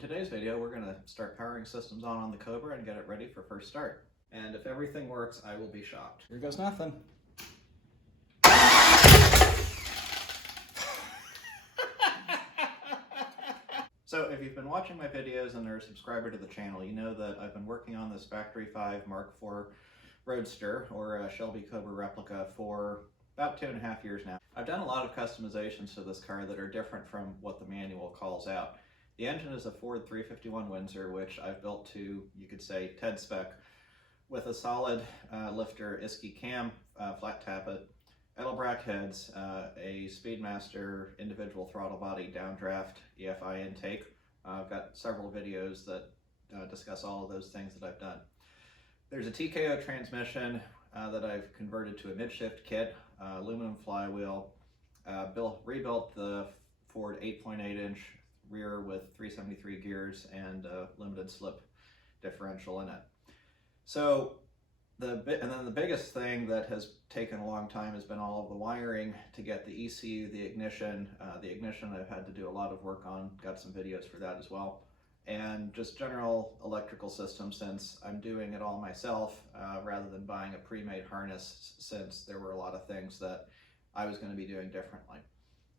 In today's video, we're going to start powering systems on the Cobra and get it ready for first start. And if everything works, I will be shocked. Here goes nothing. So if you've been watching my videos and are a subscriber to the channel, you know that I've been working on this Factory 5 Mk4 Roadster, or a Shelby Cobra replica, for about 2.5 years now. I've done a lot of customizations to this car that are different from what the manual calls out. The engine is a Ford 351 Windsor, which I've built to, you could say, TED spec, with a solid lifter Isky cam, flat tappet, Edelbrack heads, a Speedmaster individual throttle body downdraft EFI intake. I've got several videos that discuss all of those things that I've done. There's a TKO transmission that I've converted to a midshift kit, aluminum flywheel, rebuilt the Ford 8.8-inch rear with 373 gears and a limited slip differential in it. So and then the biggest thing that has taken a long time has been all of the wiring to get the ECU, the ignition. The ignition I've had to do a lot of work on, got some videos for that as well. And just general electrical system, since I'm doing it all myself rather than buying a pre-made harness, since there were a lot of things that I was going to be doing differently.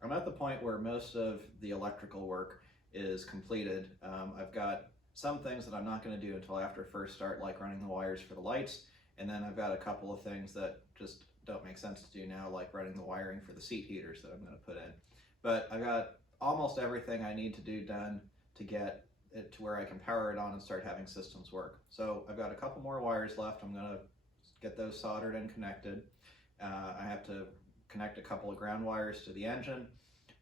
I'm at the point where most of the electrical work is completed. I've got some things that I'm not going to do until after first start, like running the wires for the lights. And then I've got a couple of things that just don't make sense to do now, like running the wiring for the seat heaters that I'm going to put in. But I've got almost everything I need to do done to get it to where I can power it on and start having systems work. So I've got a couple more wires left. I'm going to get those soldered and connected. I have to connect a couple of ground wires to the engine.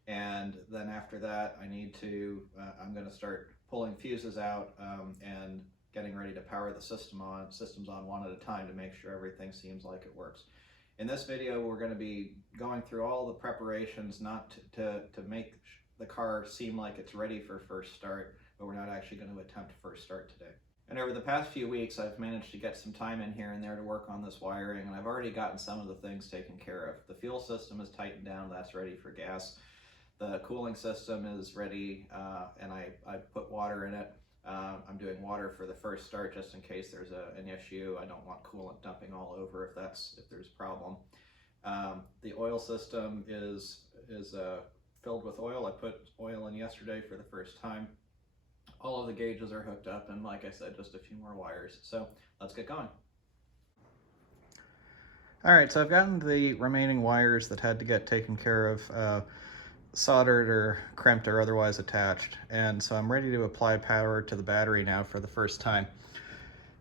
And then after that, I'm going to start pulling fuses out and getting ready to power the systems on one at a time to make sure everything seems like it works. In this video, we're going to be going through all the preparations, not to make the car seem like it's ready for first start, but we're not actually going to attempt first start today. And over the past few weeks, I've managed to get some time in here and there to work on this wiring, and I've already gotten some of the things taken care of. The fuel system is tightened down, that's ready for gas. The cooling system is ready, and I put water in it. I'm doing water for the first start just in case there's an issue. I don't want coolant dumping all over if there's a problem. The oil system is filled with oil. I put oil in yesterday for the first time. All of the gauges are hooked up, and like I said, just a few more wires. So let's get going. All right, so I've gotten the remaining wires that had to get taken care of soldered or crimped or otherwise attached, and so I'm ready to apply power to the battery now for the first time.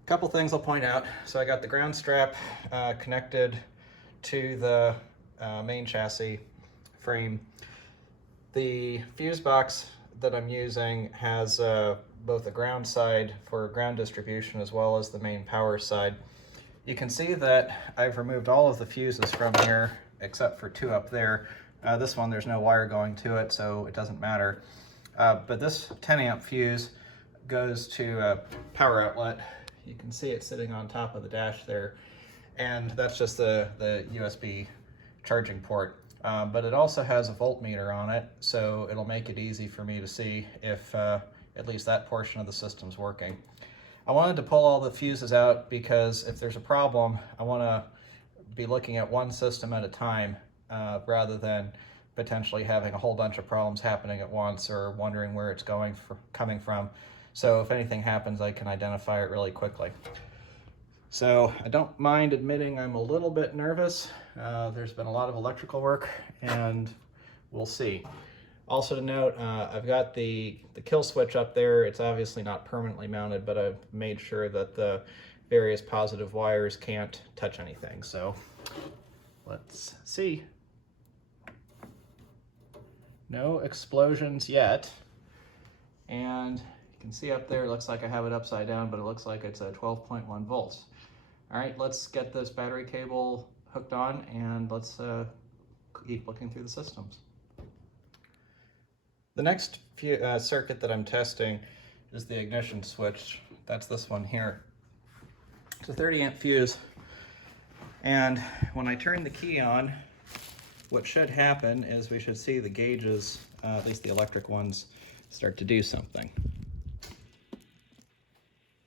A couple things I'll point out. So I got the ground strap connected to the main chassis frame. The fuse box that I'm using has both a ground side for ground distribution as well as the main power side. You can see that I've removed all of the fuses from here except for two up there. This one, there's no wire going to it, so it doesn't matter. But this 10 amp fuse goes to a power outlet. You can see it sitting on top of the dash there. And that's just the USB charging port. But it also has a voltmeter on it, so it'll make it easy for me to see if at least that portion of the system's working. I wanted to pull all the fuses out because if there's a problem, I want to be looking at one system at a time. Rather than potentially having a whole bunch of problems happening at once or wondering where it's coming from. So if anything happens, I can identify it really quickly. So I don't mind admitting I'm a little bit nervous. There's been a lot of electrical work, and we'll see. Also to note, I've got the kill switch up there. It's obviously not permanently mounted, but I've made sure that the various positive wires can't touch anything. So let's see. No explosions yet. And you can see up there, it looks like I have it upside down, but it looks like it's a 12.1 volts. All right, let's get this battery cable hooked on and let's keep looking through the systems. The next circuit that I'm testing is the ignition switch. That's this one here. It's a 30 amp fuse. And when I turn the key on, what should happen is we should see the gauges, at least the electric ones, start to do something.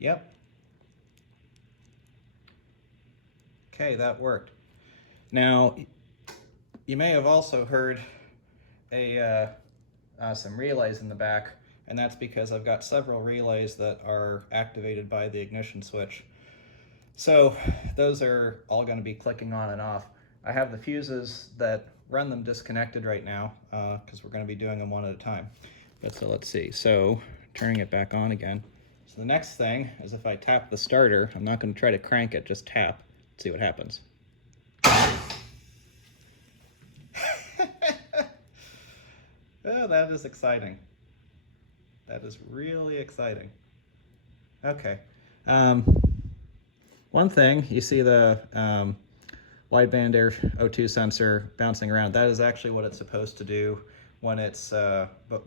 Yep. Okay, that worked. Now, you may have also heard some relays in the back, and that's because I've got several relays that are activated by the ignition switch. So those are all going to be clicking on and off. I have the fuses that run them disconnected right now because we're going to be doing them one at a time. But so let's see. So turning it back on again. So the next thing is if I tap the starter, I'm not going to try to crank it, just tap, see what happens. Oh, that is exciting. That is really exciting. Okay. One thing, you see the wideband air O2 sensor bouncing around. That is actually what it's supposed to do when it's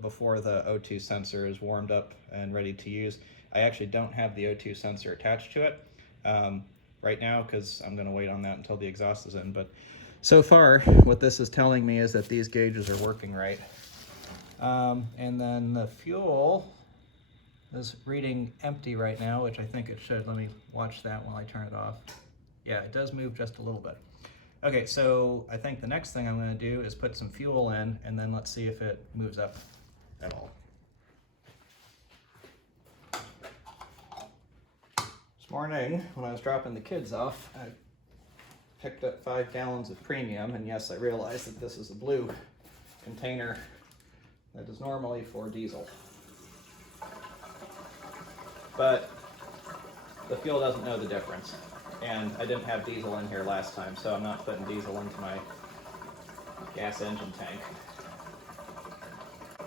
before the O2 sensor is warmed up and ready to use. I actually don't have the O2 sensor attached to it right now because I'm going to wait on that until the exhaust is in. But so far, what this is telling me is that these gauges are working right. And then the fuel is reading empty right now, which I think it should. Let me watch that while I turn it off. Yeah, it does move just a little bit. Okay, so I think the next thing I'm going to do is put some fuel in, and then let's see if it moves up at all. This morning, when I was dropping the kids off, I picked up 5 gallons of premium, and yes, I realized that this is a blue container that is normally for diesel. But the fuel doesn't know the difference. And I didn't have diesel in here last time, so I'm not putting diesel into my gas engine tank.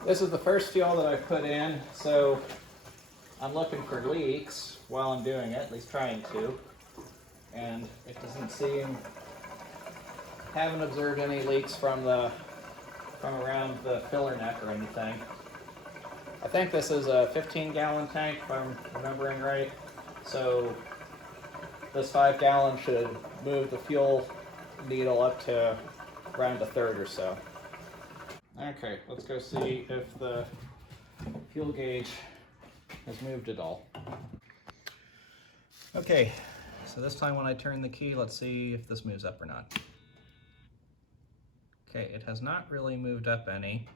This is the first fuel that I've put in, so I'm looking for leaks while I'm doing it, at least trying to. And it doesn't seem, haven't observed any leaks from around the filler neck or anything. I think this is a 15-gallon tank, if I'm remembering right. So this 5 gallon should move the fuel needle up to around a third or so. Okay, let's go see if the fuel gauge has moved at all. Okay, so this time when I turn the key, let's see if this moves up or not. Okay, it has not really moved up any.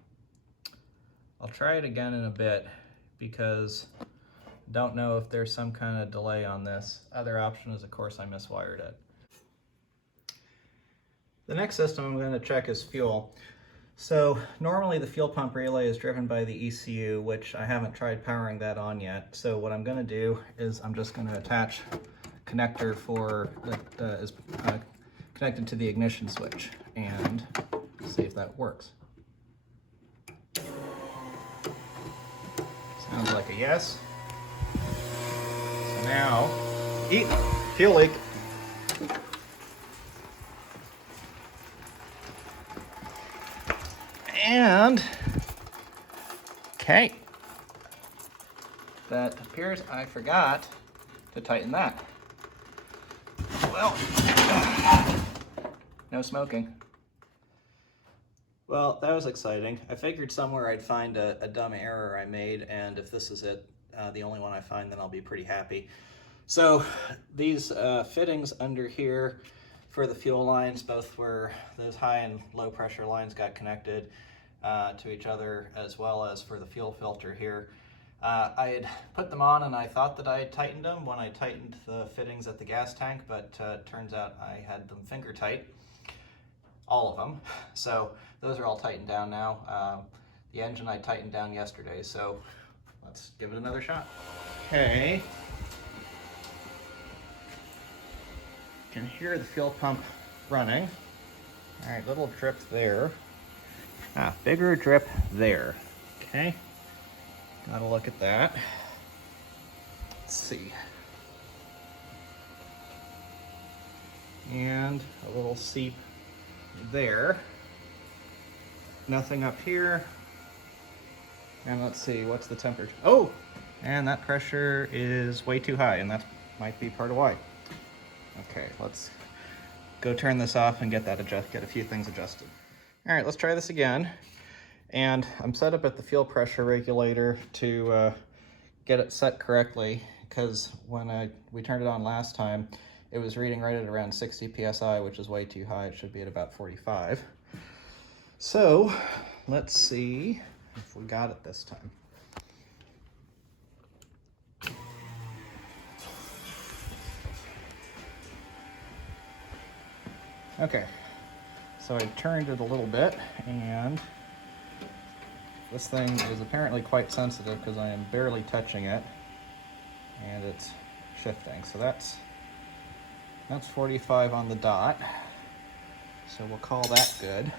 I'll try it again in a bit because I don't know if there's some kind of delay on this. Other option is, of course, I miswired it. The next system I'm going to check is fuel. So normally the fuel pump relay is driven by the ECU, which I haven't tried powering that on yet. So what I'm going to do is I'm just going to attach a connector that is connected to the ignition switch and see if that works. Sounds like a yes. So now, fuel leak. And, okay, that appears I forgot to tighten that. Well, no smoking. Well, that was exciting. I figured somewhere I'd find a dumb error I made, and if this is it, the only one I find, then I'll be pretty happy. So these fittings under here for the fuel lines, both where those high and low pressure lines got connected to each other, as well as for the fuel filter here. I had put them on and I thought that I had tightened them when I tightened the fittings at the gas tank, but turns out I had them finger tight, all of them. So those are all tightened down now. The engine I tightened down yesterday, so let's give it another shot. Okay. You can hear the fuel pump running. All right, little drip there. Bigger drip there. Okay. Gotta look at that. Let's see. And a little seep there. Nothing up here. And let's see, what's the temperature? Oh, and that pressure is way too high, and that might be part of why. Okay, let's go turn this off and get a few things adjusted. All right, let's try this again. And I'm set up at the fuel pressure regulator to get it set correctly, because when we turned it on last time, it was reading right at around 60 psi, which is way too high. It should be at about 45. So let's see if we got it this time. Okay, so I turned it a little bit, and this thing is apparently quite sensitive because I am barely touching it, and it's shifting. So that's 45 on the dot. So we'll call that good.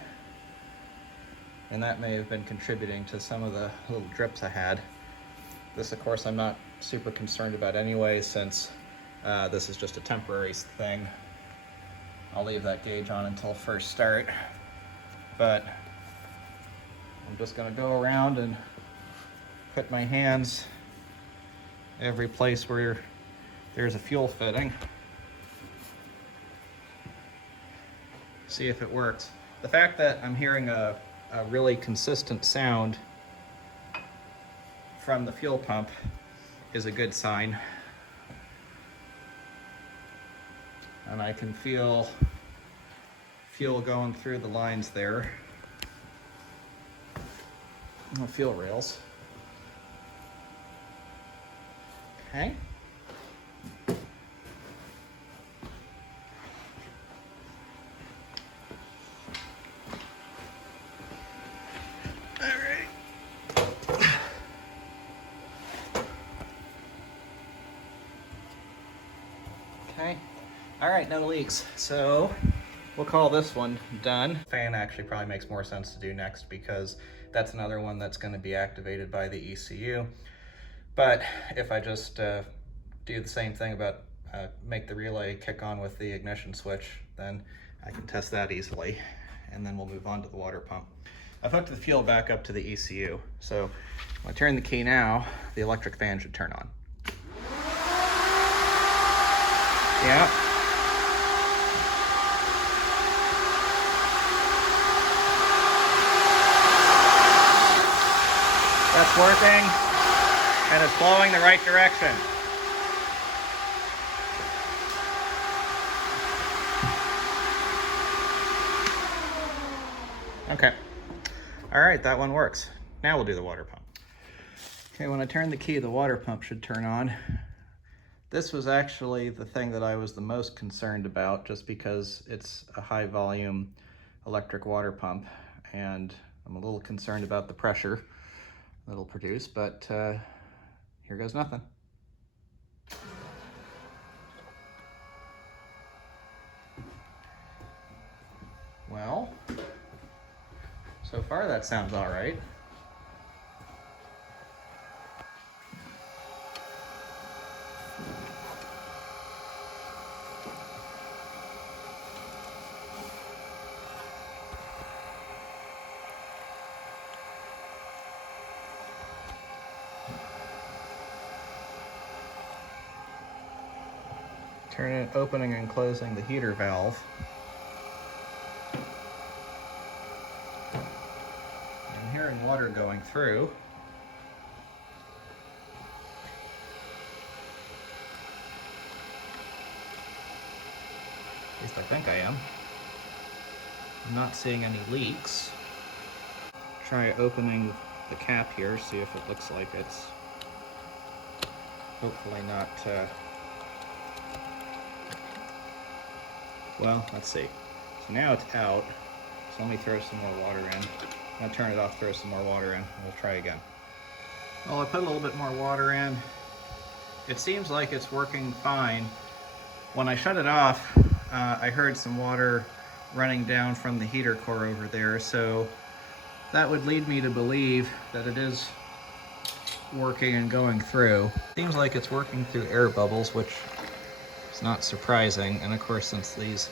And that may have been contributing to some of the little drips I had. This, of course, I'm not super concerned about anyway, since this is just a temporary thing. I'll leave that gauge on until first start, but I'm just going to go around and put my hands every place where there's a fuel fitting. See if it works. The fact that I'm hearing a really consistent sound from the fuel pump is a good sign. And I can feel fuel going through the lines there. Oh, fuel rails. Okay. All right. Okay. All right, no leaks. So we'll call this one done. Fan actually probably makes more sense to do next, because that's another one that's going to be activated by the ECU. But if I just do the same thing about make the relay kick on with the ignition switch, then I can test that easily, and then we'll move on to the water pump. I've hooked the fuel back up to the ECU, so when I turn the key now, the electric fan should turn on. Yeah. That's working, and it's blowing the right direction. Okay. All right, that one works. Now we'll do the water pump. Okay, when I turn the key, the water pump should turn on. This was actually the thing that I was the most concerned about, just because it's a high volume electric water pump, and I'm a little concerned about the pressure that'll produce, but here goes nothing. Well, so far that sounds all right. Opening and closing the heater valve. I'm hearing water going through. At least I think I am. I'm not seeing any leaks. Try opening the cap here, see if it looks like it's hopefully not well, let's see. So now it's out. So let me throw some more water in. I'll turn it off, throw some more water in, and we'll try again. Well, I put a little bit more water in. It seems like it's working fine. When I shut it off, I heard some water running down from the heater core over there, so that would lead me to believe that it is working and going through. Seems like it's working through air bubbles, which is not surprising. And of course, since these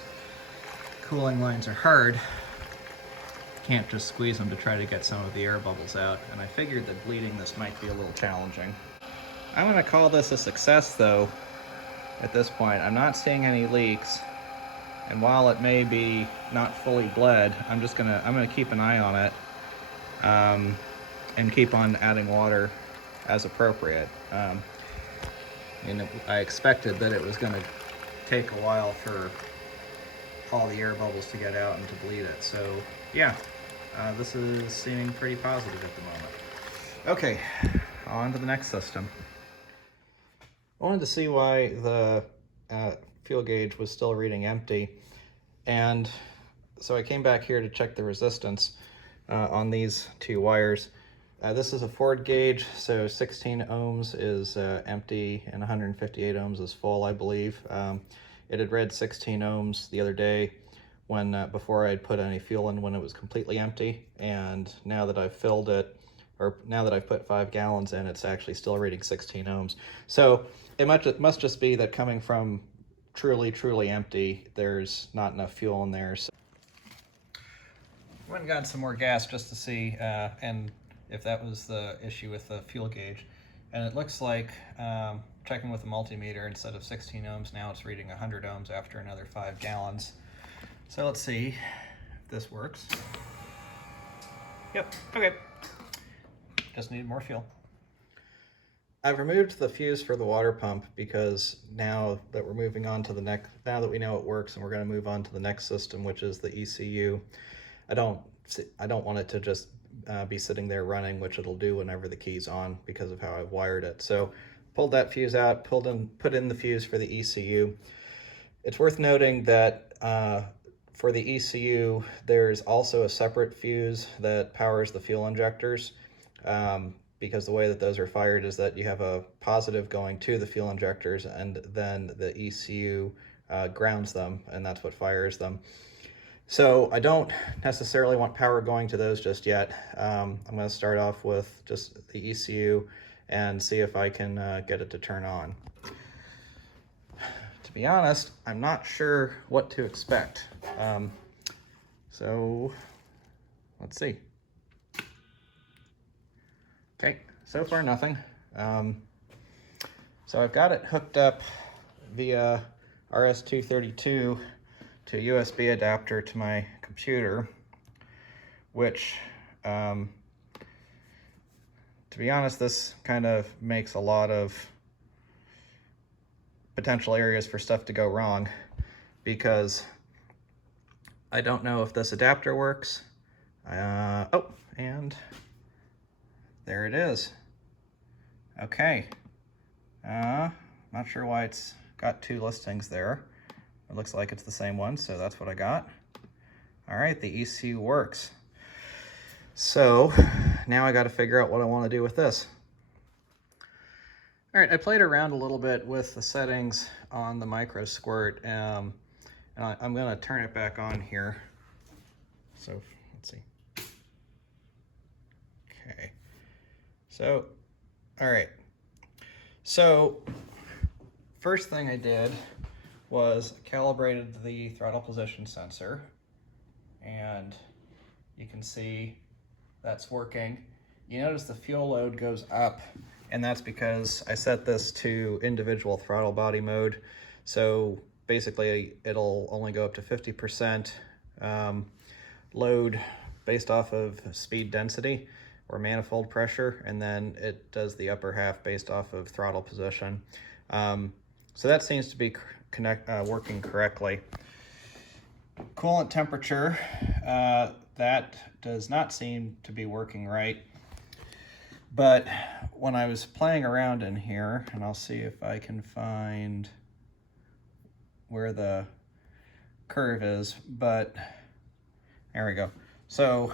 cooling lines are hard, can't just squeeze them to try to get some of the air bubbles out. And I figured that bleeding this might be a little challenging. I'm gonna call this a success though at this point. I'm not seeing any leaks. And while it may be not fully bled, I'm gonna keep an eye on it and keep on adding water as appropriate. And I expected that it was going to take a while for all the air bubbles to get out and to bleed it. So yeah, this is seeming pretty positive at the moment. Okay, on to the next system. I wanted to see why the fuel gauge was still reading empty, and so I came back here to check the resistance on these two wires. This is a Ford gauge, so 16 ohms is empty and 158 ohms is full, I believe. It had read 16 ohms the other day when before I'd put any fuel in, when it was completely empty, and now that I've filled it, or now that I've put 5 gallons in, it's actually still reading 16 ohms. So it must just be that coming from truly empty, there's not enough fuel in there. So I went and got some more gas just to see and if that was the issue with the fuel gauge. And it looks like, checking with the multimeter, instead of 16 ohms, now it's reading 100 ohms after another 5 gallons. So let's see if this works. Yep, okay. Just need more fuel. I've removed the fuse for the water pump because now that we're moving on to the next, now that we know it works and we're going to move on to the next system, which is the ECU, I don't want it to just be sitting there running, which it'll do whenever the key's on because of how I've wired it. So pulled that fuse out, put in the fuse for the ECU. It's worth noting that for the ECU, there's also a separate fuse that powers the fuel injectors, because the way that those are fired is that you have a positive going to the fuel injectors, and then the ECU grounds them, and that's what fires them. So I don't necessarily want power going to those just yet. I'm going to start off with just the ECU and see if I can get it to turn on. To be honest, I'm not sure what to expect. So let's see. Okay, so far nothing. So I've got it hooked up via RS-232 to a USB adapter to my computer, which, to be honest, this kind of makes a lot of potential areas for stuff to go wrong, because I don't know if this adapter works. Oh, and there it is. Okay. Not sure why it's got 2 listings there. It looks like it's the same one, so that's what I got. All right, the ECU works. So now I got to figure out what I want to do with this. All right, I played around a little bit with the settings on the micro squirt, and I'm going to turn it back on here. So let's see. Okay. So, all right. So first thing I did was calibrated the throttle position sensor, and you can see that's working. You notice the fuel load goes up, and that's because I set this to individual throttle body mode. So basically it'll only go up to 50% load based off of speed density or manifold pressure, and then it does the upper half based off of throttle position. So that seems to be working correctly. Coolant temperature, that does not seem to be working right. But when I was playing around in here, and I'll see if I can find where the curve is, but there we go. So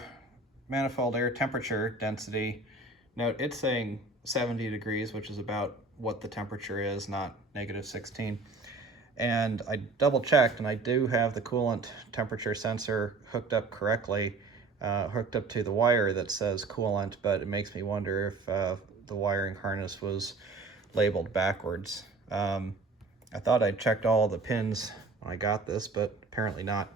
manifold air temperature density, note it's saying 70 degrees, which is about what the temperature is, not -16. And I double checked, and I do have the coolant temperature sensor hooked up correctly, hooked up to the wire that says coolant, but it makes me wonder if the wiring harness was labeled backwards. I thought I checked all the pins when I got this, but apparently not.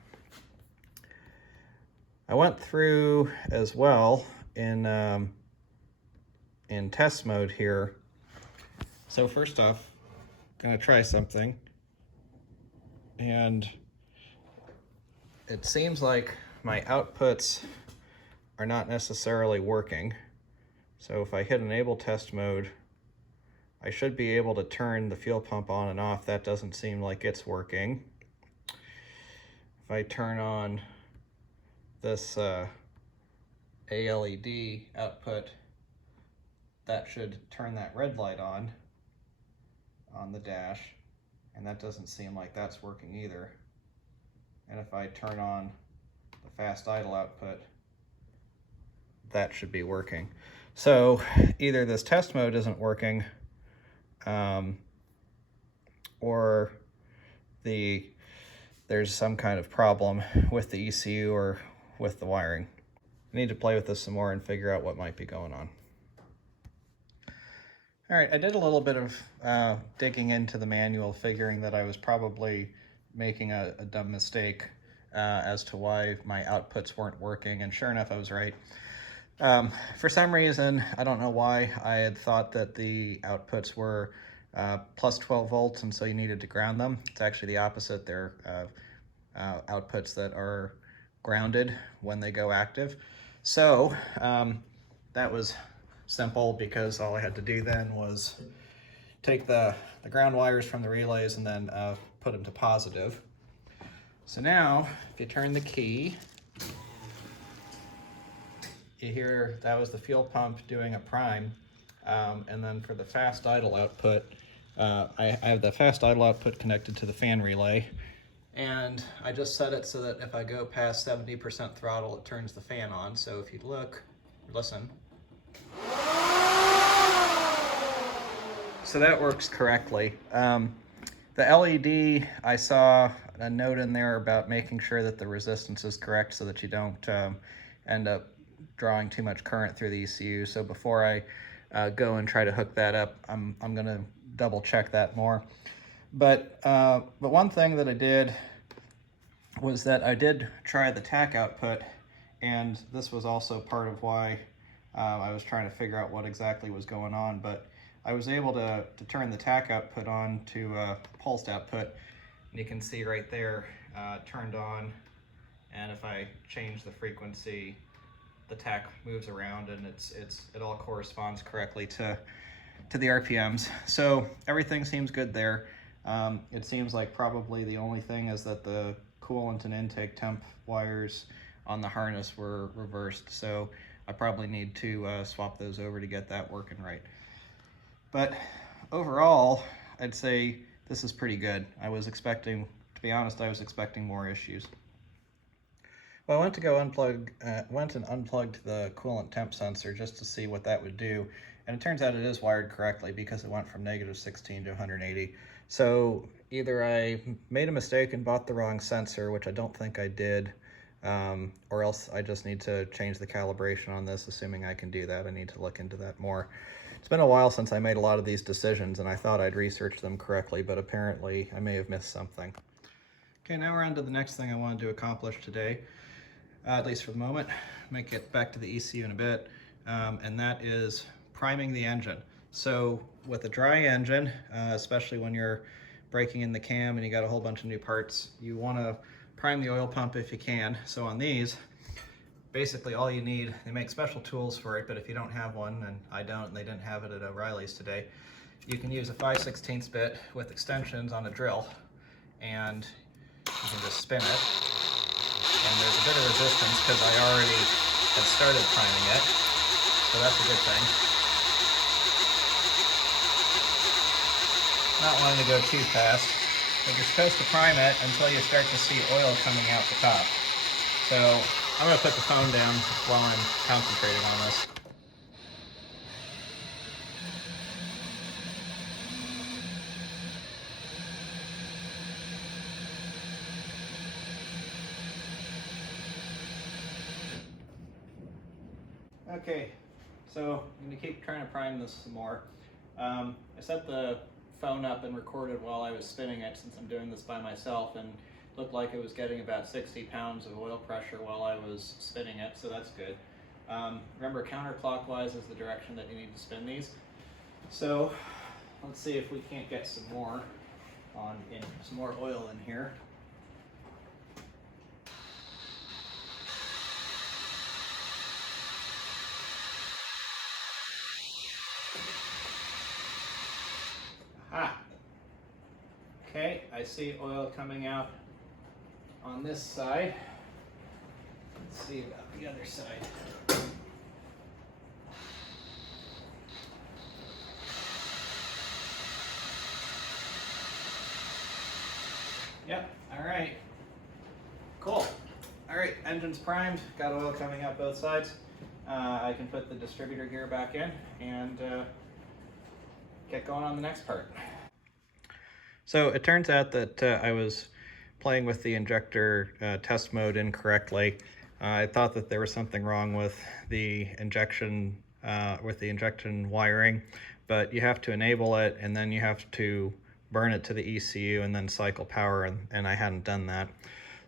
I went through as well in test mode here. So first off, I'm gonna try something, and it seems like my outputs are not necessarily working. So if I hit enable test mode, I should be able to turn the fuel pump on and off. That doesn't seem like it's working. If I turn on this ALED output, that should turn that red light on the dash, and that doesn't seem like that's working either. And if I turn on the fast idle output, that should be working. So either this test mode isn't working, or there's some kind of problem with the ECU or with the wiring. I need to play with this some more and figure out what might be going on. All right, I did a little bit of digging into the manual, figuring that I was probably making a dumb mistake as to why my outputs weren't working, and sure enough, I was right. For some reason, I don't know why, I had thought that the outputs were plus 12 volts, and so you needed to ground them. It's actually the opposite. They're outputs that are grounded when they go active. So that was simple, because all I had to do then was take the ground wires from the relays and then put them to positive. So now, if you turn the key, you hear that was the fuel pump doing a prime. And then for the fast idle output, I have the fast idle output connected to the fan relay, and I just set it so that if I go past 70% throttle, it turns the fan on. So if you look, listen. So that works correctly. The LED, I saw a note in there about making sure that the resistance is correct so that you don't end up drawing too much current through the ECU. So before I go and try to hook that up, I'm gonna double check that more. But one thing that I did was that I did try the tach output, and this was also part of why I was trying to figure out what exactly was going on. But I was able to turn the tach output on to pulsed output, and you can see right there turned on, and if I change the frequency, the tach moves around, and it all corresponds correctly to the RPMs. So everything seems good there. It seems like probably the only thing is that the coolant and intake temp wires on the harness were reversed, so I probably need to swap those over to get that working right. But overall, I'd say this is pretty good. I was expecting, to be honest, I was expecting more issues. Well, I went to go went and unplugged the coolant temp sensor just to see what that would do. And it turns out it is wired correctly, because it went from -16 to 180. So either I made a mistake and bought the wrong sensor, which I don't think I did, or else I just need to change the calibration on this, assuming I can do that. I need to look into that more. It's been a while since I made a lot of these decisions, and I thought I'd researched them correctly, but apparently I may have missed something. Okay, now we're on to the next thing I wanted to accomplish today, at least for the moment. Might get back to the ECU in a bit, and that is priming the engine. So with a dry engine, especially when you're breaking in the cam and you got a whole bunch of new parts, you want to prime the oil pump if you can. So on these, basically all you need, they make special tools for it, but if you don't have one, and I don't, and they didn't have it at O'Reilly's today, you can use a 5/16 bit with extensions on a drill, and you can just spin it. And there's a bit of resistance because I already had started priming it, so that's a good thing. Not wanting to go too fast, but you're supposed to prime it until you start to see oil coming out the top. So I'm going to put the phone down while I'm concentrating on this. Okay, so I'm going to keep trying to prime this some more. I set the phone up and recorded while I was spinning it, since I'm doing this by myself, and looked like it was getting about 60 pounds of oil pressure while I was spinning it, so that's good. Remember, counterclockwise is the direction that you need to spin these. So let's see if we can't get some more oil in here. Aha! Okay, I see oil coming out on this side. Let's see about the other side. Yep, all right. Cool. All right, engine's primed, got oil coming out both sides. I can put the distributor gear back in and get going on the next part. So it turns out that I was playing with the injector test mode incorrectly. I thought that there was something wrong with the injection wiring, but you have to enable it and then you have to burn it to the ECU and then cycle power, and I hadn't done that.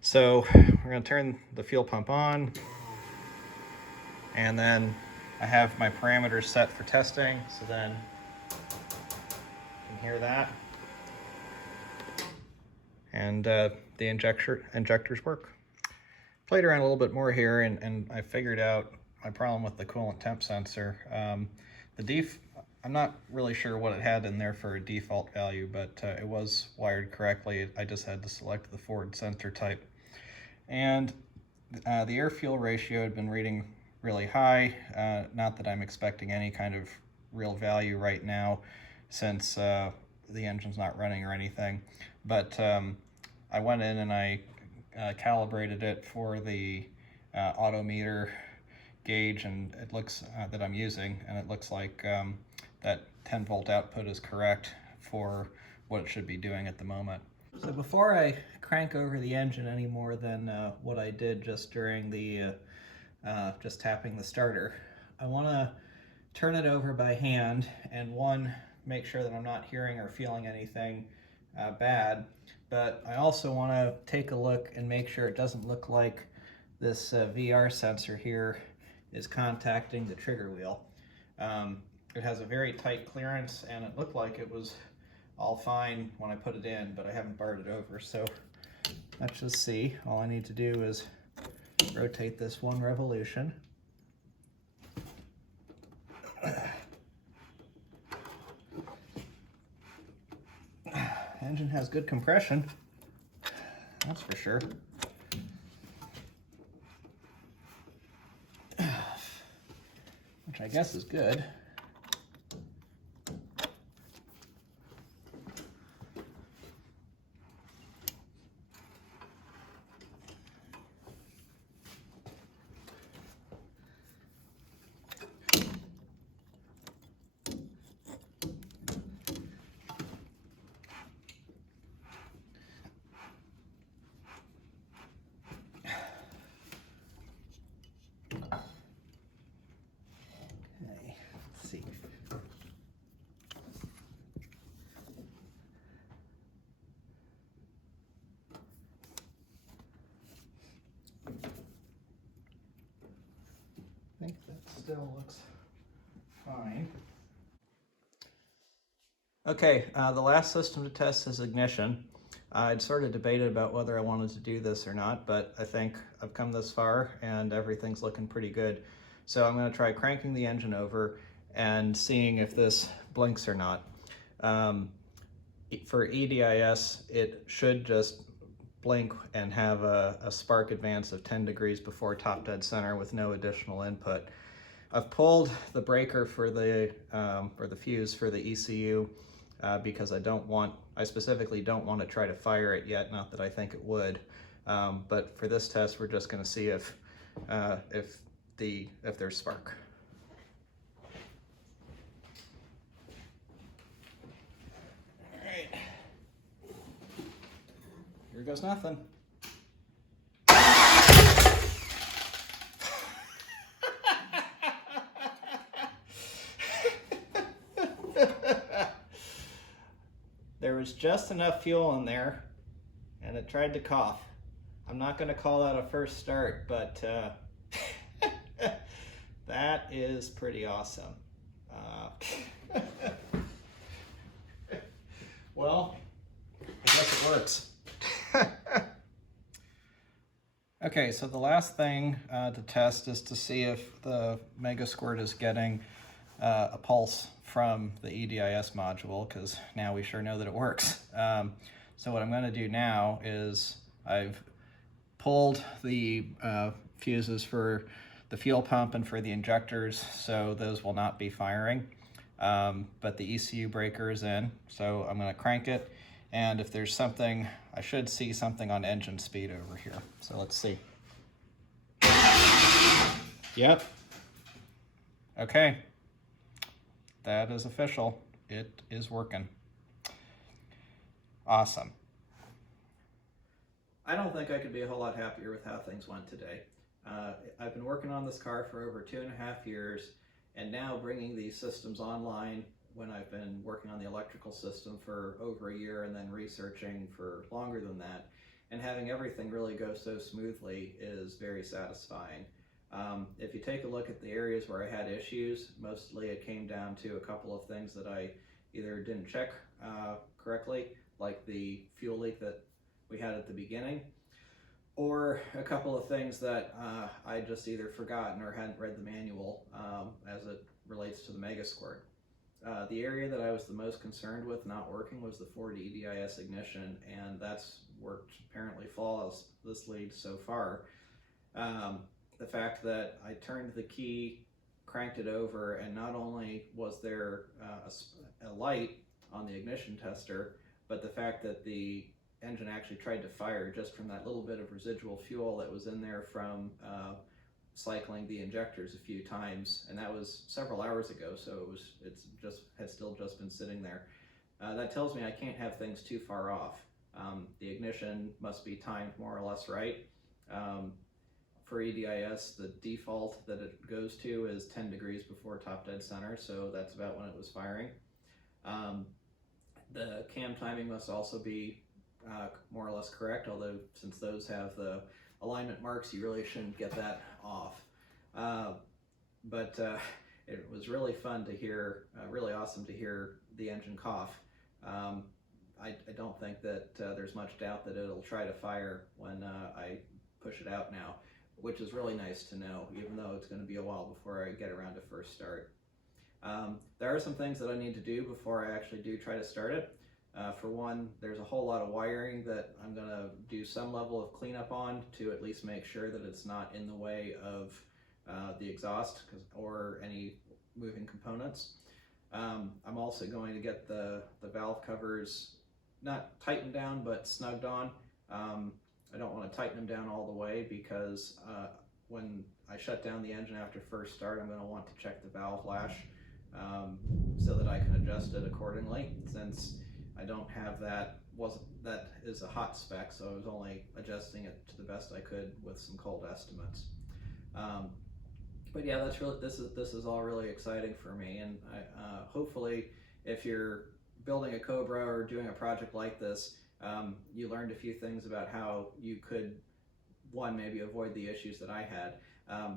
So we're going to turn the fuel pump on, and then I have my parameters set for testing, so then you can hear that. And the injectors work. Played around a little bit more here, and I figured out my problem with the coolant temp sensor. I'm not really sure what it had in there for a default value, but it was wired correctly. I just had to select the forward sensor type. And the air-fuel ratio had been reading really high. Not that I'm expecting any kind of real value right now, since the engine's not running or anything. But I went in and I calibrated it for the autometer gauge, and it looks that I'm using, and it looks like that 10 volt output is correct for what it should be doing at the moment. So before I crank over the engine any more than what I did just during the just tapping the starter, I want to turn it over by hand and make sure that I'm not hearing or feeling anything bad, but I also want to take a look and make sure it doesn't look like this VR sensor here is contacting the trigger wheel. It has a very tight clearance, and it looked like it was all fine when I put it in, but I haven't barred it over, so let's just see. All I need to do is rotate this one revolution. Engine has good compression, that's for sure. Which I guess is good. I think that still looks fine. Okay, the last system to test is ignition. I'd sort of debated about whether I wanted to do this or not, but I think I've come this far and everything's looking pretty good. So I'm going to try cranking the engine over and seeing if this blinks or not. For EDIS, it should just blink and have a spark advance of 10 degrees before top dead center with no additional input. I've pulled the breaker for the fuse for the ECU because I specifically don't want to try to fire it yet, not that I think it would. But for this test, we're just going to see if there's spark. All right. Here goes nothing. There was just enough fuel in there, and it tried to cough. I'm not going to call that a first start, but that is pretty awesome. Well, I guess it works. Okay, so the last thing to test is to see if the Mega Squirt is getting a pulse from the EDIS module, because now we sure know that it works. So what I'm going to do now is I've pulled the fuses for the fuel pump and for the injectors, so those will not be firing. But the ECU breaker is in, so I'm going to crank it, and if there's something, I should see something on engine speed over here. So let's see. Yep. Okay. That is official. It is working. Awesome. I don't think I could be a whole lot happier with how things went today. I've been working on this car for over 2.5 years, and now bringing these systems online when I've been working on the electrical system for over a year and then researching for longer than that, and having everything really go so smoothly is very satisfying. If you take a look at the areas where I had issues, mostly it came down to a couple of things that I either didn't check correctly, like the fuel leak that we had at the beginning, or a couple of things that I just either forgotten or hadn't read the manual as it relates to the Mega Squirt. The area that I was the most concerned with not working was the Ford EDIS ignition, and that's worked apparently flawlessly so far. The fact that I turned the key, cranked it over, and not only was there a light on the ignition tester, but the fact that the engine actually tried to fire just from that little bit of residual fuel that was in there from cycling the injectors a few times, and that was several hours ago, so had still just been sitting there. That tells me I can't have things too far off. The ignition must be timed more or less right. For EDIS, the default that it goes to is 10 degrees before top dead center, so that's about when it was firing. The cam timing must also be more or less correct, although since those have the alignment marks, you really shouldn't get that off. But it was really fun to hear, really awesome to hear the engine cough. I don't think that there's much doubt that it'll try to fire when I push it out now, which is really nice to know, even though it's going to be a while before I get around to first start. There are some things that I need to do before I actually do try to start it. For one, there's a whole lot of wiring that I'm going to do some level of cleanup on to at least make sure that it's not in the way of the exhaust or any moving components. I'm also going to get the valve covers not tightened down, but snugged on. I don't want to tighten them down all the way because when I shut down the engine after first start, I'm going to want to check the valve lash so that I can adjust it accordingly. Since I don't have that is a hot spec, so I was only adjusting it to the best I could with some cold estimates. But yeah, this is all really exciting for me, and hopefully, if you're building a Cobra or doing a project like this, you learned a few things about how you could, one, maybe avoid the issues that I had,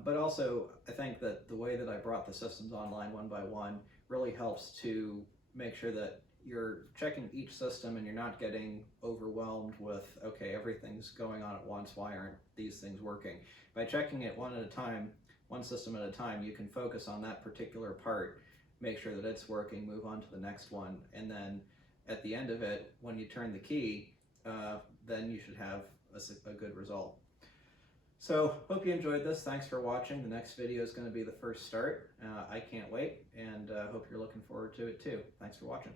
but also I think that the way that I brought the systems online one by one really helps to make sure that you're checking each system and you're not getting overwhelmed with, okay, everything's going on at once, why aren't these things working? By checking it one at a time, one system at a time, you can focus on that particular part, make sure that it's working, move on to the next one, and then at the end of it, when you turn the key, then you should have a good result. So, hope you enjoyed this. Thanks for watching. The next video is going to be the first start. I can't wait, and hope you're looking forward to it too. Thanks for watching.